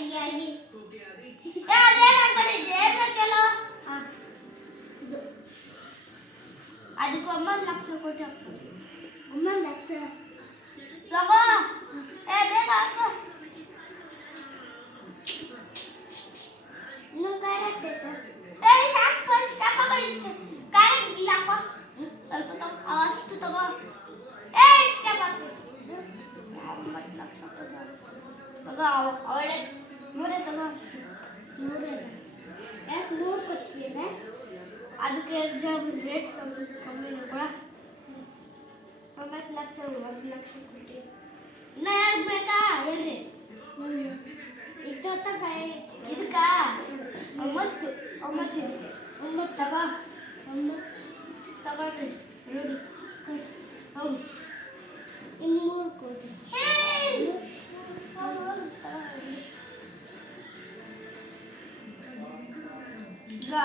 ಅಯ್ಯಾಗಿ ಅದೇನ ಕಡೆ ಬೇಕಲ್ಲ ಅದಕ್ಕೆ 9 ಲಕ್ಷ ಕೊಟ್ಟು 9 ಲಕ್ಷ ತಗೋ ಬೇಗ ಹಾಕು ಇನ್ನು ಕ್ಯಾರೆಟ್ ಸಾಕು ಸಾಕು ಇಷ್ಟು ಕ್ಯಾರೆಟ್ ಇಲ್ಲ ಹಾಕೋ ಸ್ವಲ್ಪ ತಗೋ ಅಷ್ಟು ತಗೋ ಇಷ್ಟ ಹಾಕು 9 ಲಕ್ಷ ತಗೋ ಅವಳೆ 3 ತಗೋ 3 ಯಾಕೆ 3 ಕೊಡ್ತೀನಿ ಅದಕ್ಕೆ ಜಾಬ್ ರೇಟ್ ಸ್ವಲ್ಪ ಕಮ್ಮಿ ಕೂಡ 9 ಲಕ್ಷ 1 ಲಕ್ಷ ಕೊಟ್ಟು ಇನ್ನ ಯಾಕೆ ಬೇಕಾ ಹೇಳ್ರಿ ಇಷ್ಟೊತ್ತಾಗ ಇದಕ್ಕ 9 ಇದಕ್ಕೆ 9 ತಗೋ 9 ತಗೊಳ್ರಿ ನೋಡಿ ಹೌದು ಇನ್ನು 3 ಕೊಡಿ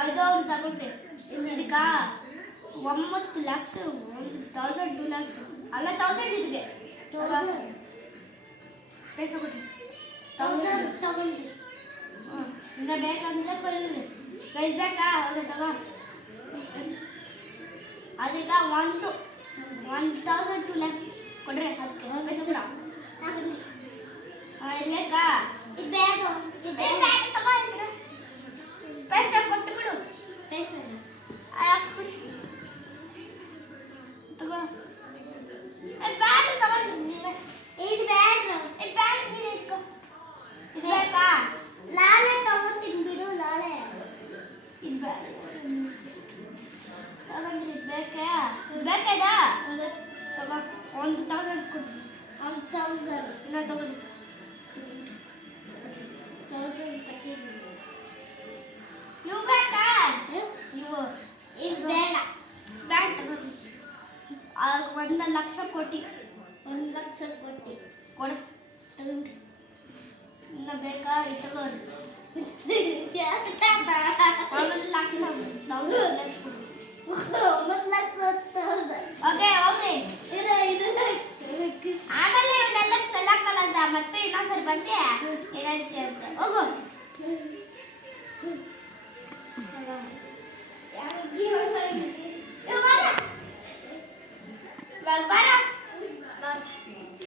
ಇದೊಂದು ತಗೊಂಡ್ರೆ ಇದಕ್ಕ 9 ಲಕ್ಷ 1000 2 ಲಕ್ಷ ಅಲ್ಲ 1000 ಇದಕ್ಕೆ ಪೈಸ ಕೊಡ್ರಿ 1000 ತಗೊಂಡ್ರಿ ಇನ್ನು ಬೇಕಂದ್ರೆ ಕೊಡ್ರಿ ಪ್ರೈಸ್ ಬೇಕಾ ಅವ್ರ ತಗೋ ಅದೀಗ 1000 2 ಲಕ್ಷ ಕೊಡ್ರಿ ಅದಕ್ಕೆ ಪೈಸ ಕೊಡ ಇದು ಬೇಕಾ ಇದು ಬೇಡ ತಗೋ ಪೈಸ ಕೊಟ್ಟು ಬಿಡು ಪೈಸ ಕೊಡಿ ತಗೋ ಬ್ಯಾಡ ತಗೊಂಡು ಇದು ಬ್ಯಾಡ ನೀನು ಇಟ್ಕೋ ಇದು ಬೇಕಾ ನಾನೇ ತಗೊಂತೀನಿ ಬಿಡು ನಾನೇ ಇದು ಬ್ಯಾಡ ತಗೊಂಡ್ರಿ ಇದು ಬೇಕಾ ಬೇಕಾದ ತಗೋ 1000 ಕೊಡ್ರಿ 1000 ಇನ್ನ ತಗೊಂಡು 1000 ಕಟ್ಟಿದ್ದೀನಿ ನೀವು ಬೇಕಾ ನೀವು ಇದು ಬೇಡ ತಗೊಂಡ್ರಿ 1 ಲಕ್ಷ ಕೊಟ್ಟು 1 ಲಕ್ಷ ಕೊಟ್ಟು ಕೊಡು ತಗೊಂಡ್ರಿ ಇನ್ನ ಬೇಕಾ ಇದು ತಗೋರಿ 9 ಲಕ್ಷ 9 ಲಕ್ಷ ಓಕೆ ಹೋಗ್ರಿ ಆಮೇಲೆ ಇವನ್ನೆಲ್ಲ ಸೆಲೆಕ್ಟ್ ಅಂತ ಮತ್ತೆ ಇನ್ನೊಂದ್ಸರಿ ಬಂದೆ ಏನಂತ ಹೋಗು